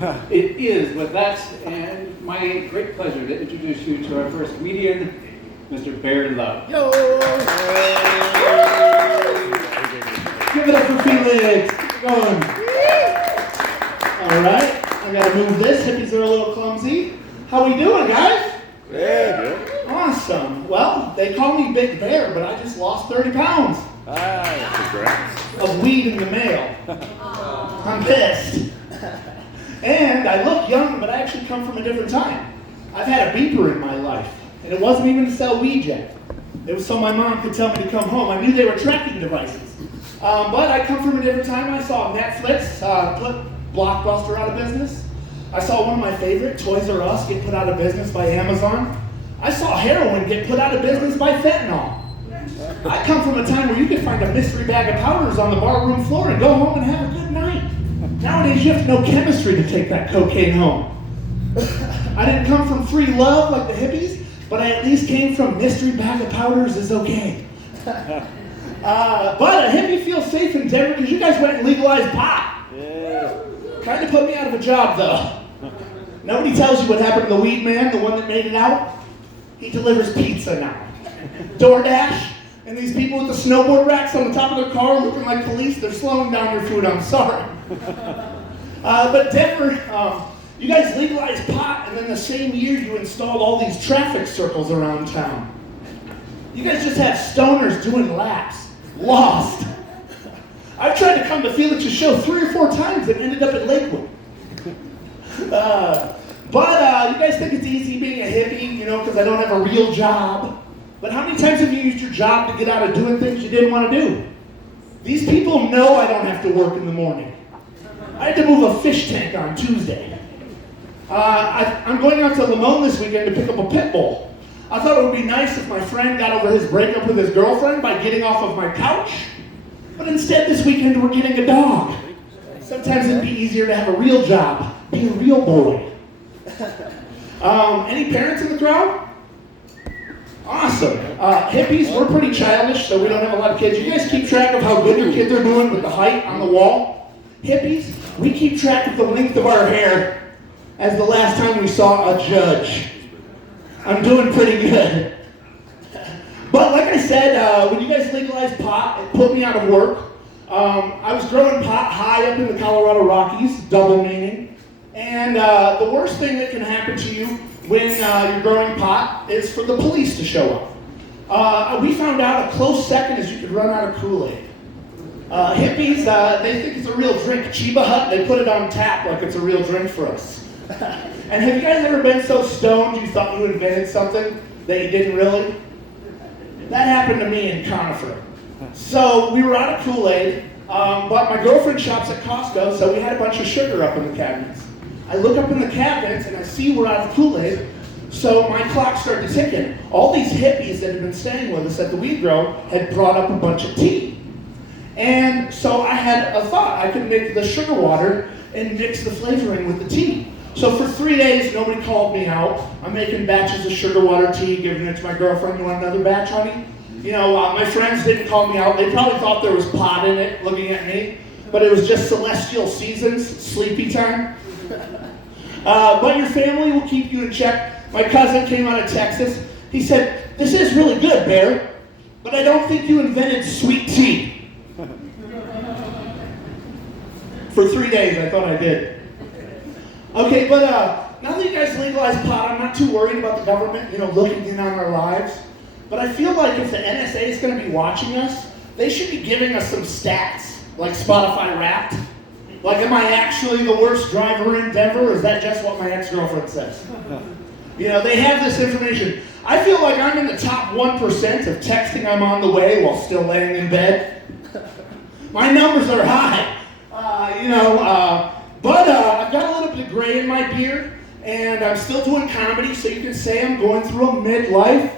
It is with that and my great pleasure to introduce you to our first comedian, Mr. Barry Love. Yo! Give it up for phelyx. Keep going. All right, I gotta move this. Hippies are a little clumsy. How we doing, guys? Yeah, good. Awesome. Well, they call me Big Bear, but I just lost 30 pounds Congrats. of weed in the mail. I'm pissed. And I look young, but I actually come from a different time. I've had a beeper in my life, and it wasn't even to sell weed yet. It was so my mom could tell me to come home. I knew they were tracking devices. But I come from a different time. I saw Netflix put Blockbuster out of business. I saw one of my favorite, Toys R Us, get put out of business by Amazon. I saw heroin get put out of business by fentanyl. I come from a time where you could find a mystery bag of powders on the barroom floor and go home and have a good night. Nowadays, you have to know chemistry to take that cocaine home. I didn't come from free love like the hippies, but I at least came from mystery bag of powders is okay. But a hippie feels safe in Denver because you guys went and legalized pot. Yeah. Kind of put me out of a job, though. Nobody tells you what happened to the weed man, the one that made it out. He delivers pizza now. DoorDash, and these people with the snowboard racks on the top of their car looking like police, they're slowing down your food, I'm sorry. But Denver, you guys legalized pot, and then the same year you installed all these traffic circles around town. You guys just have stoners doing laps, lost. I've tried to come to Felix's show 3 or 4 times and ended up in Lakewood. But you guys think it's easy being a hippie, because I don't have a real job. But how many times have you used your job to get out of doing things you didn't want to do? These people know I don't have to work in the morning. I had to move a fish tank on Tuesday. I'm going out to Limon this weekend to pick up a pit bull. I thought it would be nice if my friend got over his breakup with his girlfriend by getting off of my couch. But instead this weekend we're getting a dog. Sometimes it'd be easier to have a real job, be a real boy. Any parents in the crowd? Awesome. Hippies, we're pretty childish, so we don't have a lot of kids. You guys keep track of how good your kids are doing with the height on the wall? Hippies, we keep track of the length of our hair as the last time we saw a judge. I'm doing pretty good. But like I said, when you guys legalized pot, it put me out of work. I was growing pot high up in the Colorado Rockies, double meaning. And the worst thing that can happen to you when you're growing pot is for the police to show up. We found out a close second is you could run out of Kool-Aid. Hippies, they think it's a real drink. Chiba Hut, they put it on tap like it's a real drink for us. And have you guys ever been so stoned you thought you invented something that you didn't really? That happened to me in Conifer. So we were out of Kool-Aid, but my girlfriend shops at Costco, so we had a bunch of sugar up in the cabinets. I look up in the cabinets and I see we're out of Kool-Aid, so my clock started ticking. All these hippies that had been staying with us at the weed grow had brought up a bunch of tea. And so I had a thought, I could make the sugar water and mix the flavoring with the tea. So for 3 days, nobody called me out. I'm making batches of sugar water tea, giving it to my girlfriend. You want another batch, honey? My friends didn't call me out. They probably thought there was pot in it, looking at me. But it was just celestial seasons, sleepy time. But your family will keep you in check. My cousin came out of Texas. He said, "This is really good, Bear, but I don't think you invented sweet tea." For 3 days, I thought I did. Okay, but now that you guys legalized pot, I'm not too worried about the government, looking in on our lives. But I feel like if the NSA is going to be watching us, they should be giving us some stats, like Spotify Wrapped. Like, am I actually the worst driver in Denver, or is that just what my ex-girlfriend says? They have this information. I feel like I'm in the top 1% of texting I'm on the way while still laying in bed. My numbers are high, but I've got a little bit of gray in my beard, and I'm still doing comedy, so you can say I'm going through a midlife.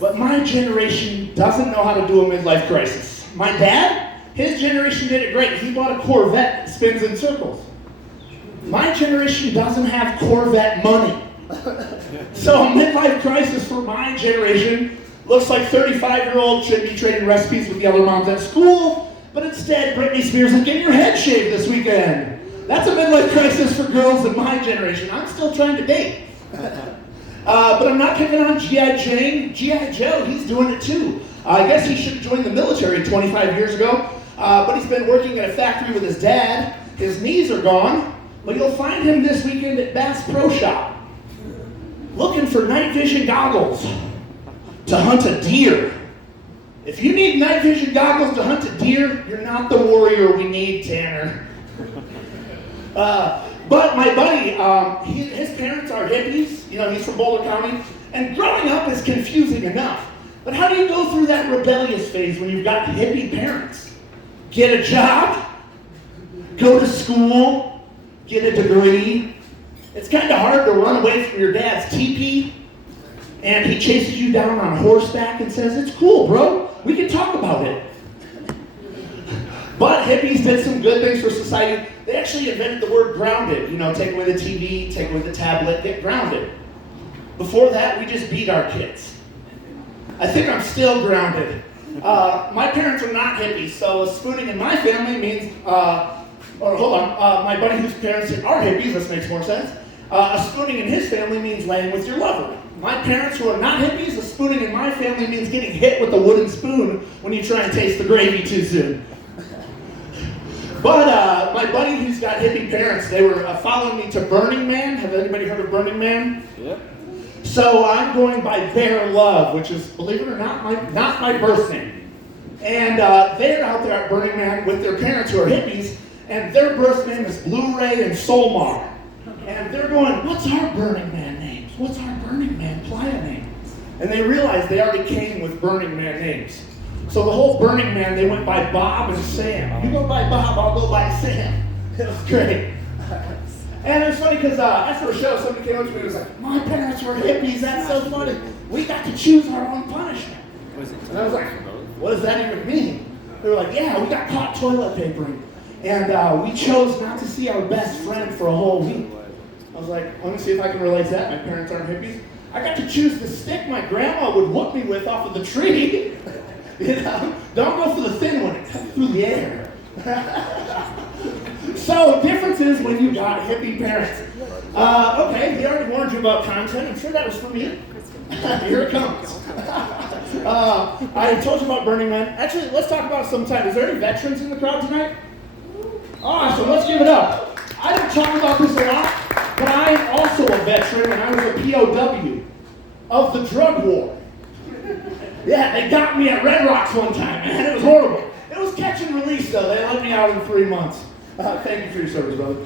But my generation doesn't know how to do a midlife crisis. My dad, his generation did it great. He bought a Corvette that spins in circles. My generation doesn't have Corvette money. So a midlife crisis for my generation looks like 35-year-old should be trading recipes with the other moms at school, but instead Britney Spears is getting her head shaved this weekend. That's a midlife crisis for girls in my generation. I'm still trying to date. But I'm not picking on G.I. Jane. G.I. Joe, he's doing it too. I guess he should have joined the military 25 years ago, but he's been working at a factory with his dad. His knees are gone, but you'll find him this weekend at Bass Pro Shop, looking for night vision goggles to hunt a deer. If you need night vision goggles to hunt a deer, you're not the warrior we need, Tanner. But my buddy, his parents are hippies. You know, he's from Boulder County. And growing up is confusing enough. But how do you go through that rebellious phase when you've got hippie parents? Get a job, go to school, get a degree. It's kind of hard to run away from your dad's teepee. And he chases you down on horseback and says, "It's cool, bro. We can talk about it." But hippies did some good things for society. They actually invented the word grounded. You know, take away the TV, take away the tablet, get grounded. Before that, we just beat our kids. I think I'm still grounded. My parents are not hippies, so spooning in my family means, my buddy whose parents are hippies, this makes more sense. A spooning in his family means laying with your lover. My parents who are not hippies, a spooning in my family means getting hit with a wooden spoon when you try and taste the gravy too soon. But my buddy who's got hippie parents, they were following me to Burning Man. Have anybody heard of Burning Man? Yep. So I'm going by Bear Love, which is, believe it or not my birth name. And they're out there at Burning Man with their parents who are hippies, and their birth name is Blu-ray and Solmar. And they're going, "What's our Burning Man names? What's our Burning Man playa name?" And they realized they already came with Burning Man names. So the whole Burning Man, they went by Bob and Sam. You go by Bob, I'll go by Sam. It was great. And it was funny because after a show, somebody came up to me and was like, "My parents were hippies, that's so funny. We got to choose our own punishment." And I was like, "What does that even mean?" They were like, "Yeah, we got caught toilet papering. And we chose not to see our best friend for a whole week." I was like, "Let me see if I can relate to that. My parents aren't hippies. I got to choose the stick my grandma would whoop me with off of the tree." You know, don't go for the thin one, it cuts through the air. So, differences when you got hippie parents. Okay, we already warned you about content. I'm sure that was for me. Here it comes. I told you about Burning Man. Actually, let's talk about some time. Is there any veterans in the crowd tonight? Awesome, let's give it up. I don't talk about this a lot, but I am also a veteran, and I was a POW of the drug war. Yeah, they got me at Red Rocks one time, man. It was horrible. It was catch and release, though. They let me out in 3 months. Thank you for your service, brother.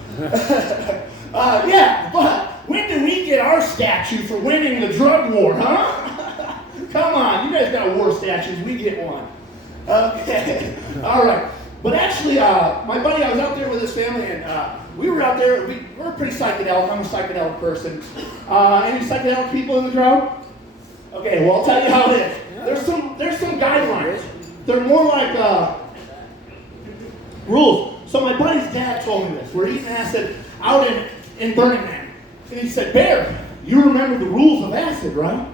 Yeah, but when do we get our statue for winning the drug war, huh? Come on, you guys got war statues. We get one. Okay, all right. But actually, my buddy, I was out there with his family, and we were out there. We're pretty psychedelic. I'm a psychedelic person. Any psychedelic people in the crowd? Okay, well, I'll tell you how it is. There's some guidelines. They're more like rules. So my buddy's dad told me this. We're eating acid out in Burning Man. And he said, "Bear, you remember the rules of acid, right?"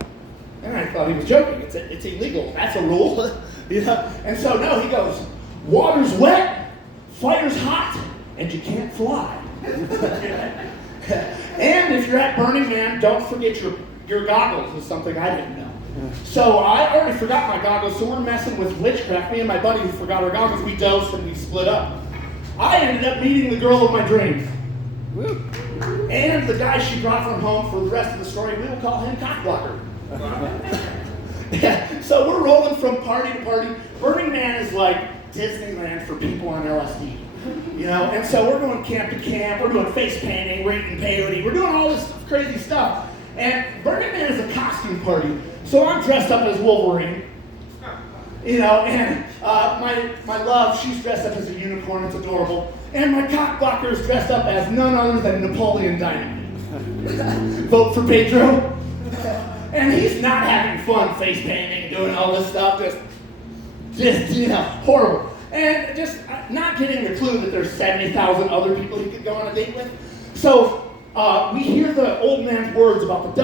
And I thought he was joking. It's illegal. That's a rule. You know? And so, no, he goes, "Water's wet, fire's hot, and you can't fly." And if you're at Burning Man, don't forget your goggles is something I didn't know. So I already forgot my goggles, so we're messing with witchcraft. Me and my buddy who forgot our goggles, we dosed and we split up. I ended up meeting the girl of my dreams. Woo. And the guy she brought from home for the rest of the story, we will call him Cockblocker. Yeah, so we're rolling from party to party. Burning Man is like Disneyland for people on LSD. You know, and so we're going camp to camp, we're doing face painting, we're eating peyote, we're doing all this crazy stuff. And Burning Man is a costume party. So I'm dressed up as Wolverine. You know, and my love, she's dressed up as a unicorn, it's adorable. And my cockblocker is dressed up as none other than Napoleon Dynamite. Vote for Pedro. And he's not having fun face painting, doing all this stuff, just you know, horrible. And just not getting the clue that there's 70,000 other people he could go on a date with. So we hear the old man's words about the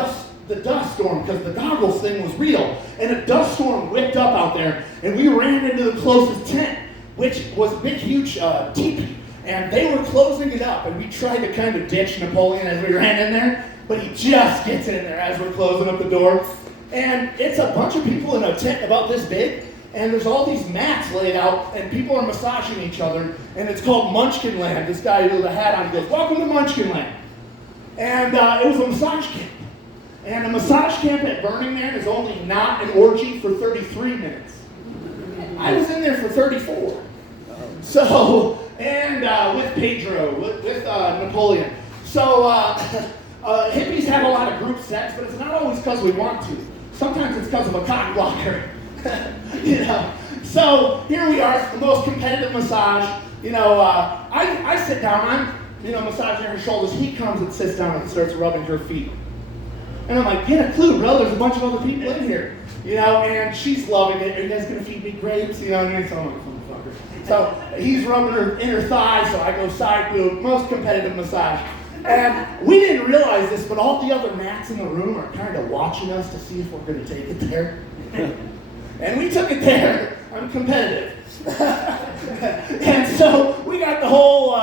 dust storm, because the goggles thing was real. And a dust storm whipped up out there, and we ran into the closest tent, which was a big, huge teepee. And they were closing it up, and we tried to kind of ditch Napoleon as we ran in there, but he just gets in there as we're closing up the door. And it's a bunch of people in a tent about this big, and there's all these mats laid out, and people are massaging each other, and it's called Munchkin Land. This guy with a hat on goes, "Welcome to Munchkin Land." And it was a massage camp. And a massage camp at Burning Man is only not an orgy for 33 minutes. I was in there for 34. So, and with Pedro, with Napoleon. So, hippies have a lot of group sex, but it's not always because we want to. Sometimes it's because of a cock blocker. You know. So, here we are, the most competitive massage. You know, I sit down, I'm, massaging her shoulders. He comes and sits down and starts rubbing her feet. And I'm like, get a clue, bro, there's a bunch of other people in here. And she's loving it. Are you guys going to feed me grapes? So I'm like, motherfucker. So he's rubbing her inner thigh, so I go side to most competitive massage. And we didn't realize this, but all the other mats in the room are kind of watching us to see if we're going to take it there. And we took it there. I'm competitive. And so we got the whole,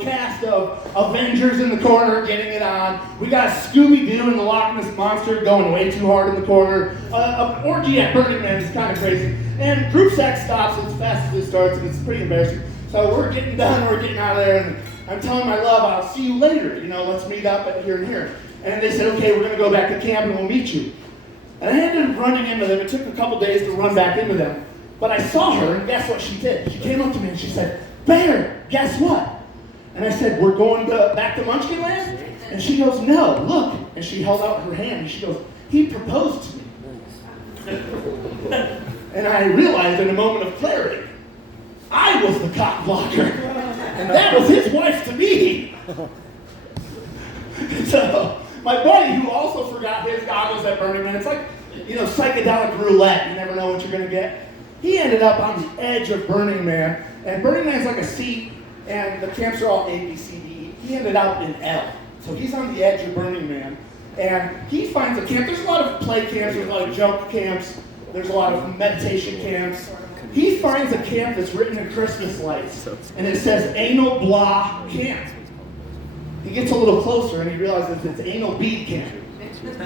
cast of Avengers in the corner getting it on. We got Scooby-Doo and the Loch Ness Monster going way too hard in the corner. An orgy at Burning Man is kind of crazy. And group sex stops as fast as it starts, and it's pretty embarrassing. So we're getting done, we're getting out of there, and I'm telling my love, I'll see you later. Let's meet up at here and here. And they said, okay, we're going to go back to camp and we'll meet you. And I ended up running into them. It took a couple days to run back into them. But I saw her, and guess what she did? She came up to me and she said, "Bear, guess what?" And I said, "We're going back to Munchkin Land?" And she goes, "No, look." And she held out her hand, and she goes, "He proposed to me." And I realized in a moment of clarity, I was the cock blocker. And that was his wife to me. So, my buddy, who also forgot his goggles at Burning Man, it's like, psychedelic roulette. You never know what you're going to get. He ended up on the edge of Burning Man, and Burning Man's like a C, and the camps are all A, B, C, D, E. He ended up in L. So he's on the edge of Burning Man, and he finds a camp. There's a lot of play camps, there's a lot of jump camps, there's a lot of meditation camps. He finds a camp that's written in Christmas lights, and it says Anal Blah Camp. He gets a little closer, and he realizes it's Anal Bead Camp.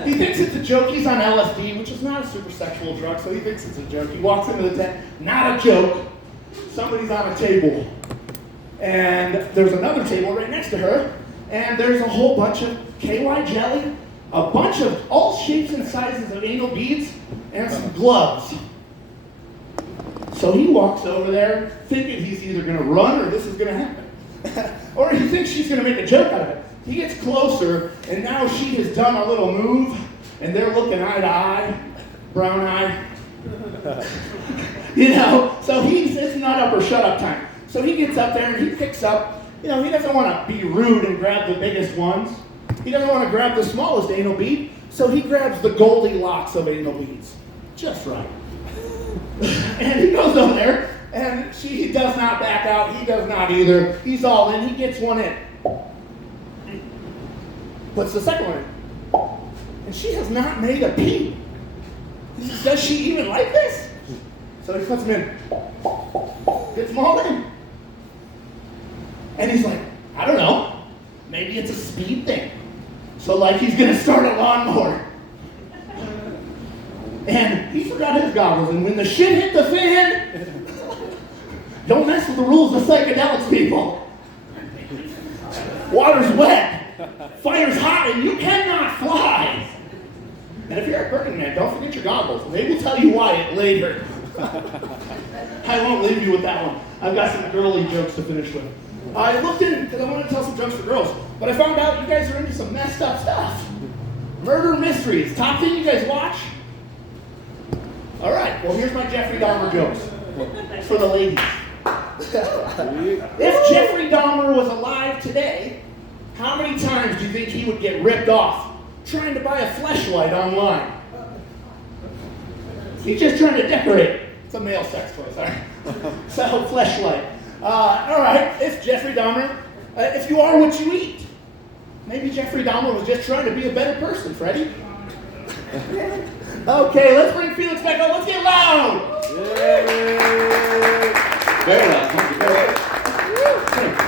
He thinks it's a joke. He's on LSD, which is not a super sexual drug, so he thinks it's a joke. He walks into the tent, not a joke. Somebody's on a table. And there's another table right next to her, and there's a whole bunch of KY jelly, a bunch of all shapes and sizes of anal beads, and some gloves. So he walks over there, thinking he's either going to run or this is going to happen. Or he thinks she's going to make a joke out of it. He gets closer, and now she has done a little move, and they're looking eye to eye, brown eye. So it's not up or shut up time. So he gets up there, and he picks up, he doesn't want to be rude and grab the biggest ones. He doesn't want to grab the smallest anal bead, so he grabs the Goldilocks of anal beads. Just right. And he goes over there, and she does not back out. He does not either. He's all in. He gets one in. Puts the second one in. And she has not made a pee. He says, does she even like this? So he puts them in. Gets them all in. And he's like, I don't know. Maybe it's a speed thing. So he's going to start a lawnmower. And he forgot his goggles. And when the shit hit the fan, don't mess with the rules of psychedelics, people. Water's wet. Fire's hot, and you cannot fly. And if you're at Burning Man, don't forget your goggles. They will tell you why later. I won't leave you with that one. I've got some girly jokes to finish with. I looked in because I wanted to tell some jokes for girls, but I found out you guys are into some messed up stuff. Murder mysteries. Top thing you guys watch? All right. Well, here's my Jeffrey Dahmer jokes for the ladies. If Jeffrey Dahmer was alive today, how many times do you think he would get ripped off trying to buy a fleshlight online? He's just trying to decorate. It's a male sex toy, sorry. So, fleshlight. All right, it's Jeffrey Dahmer. If you are what you eat, maybe Jeffrey Dahmer was just trying to be a better person, Freddie. Okay, let's bring Felix back up. Let's get loud. Yay! Very loud. Thank you.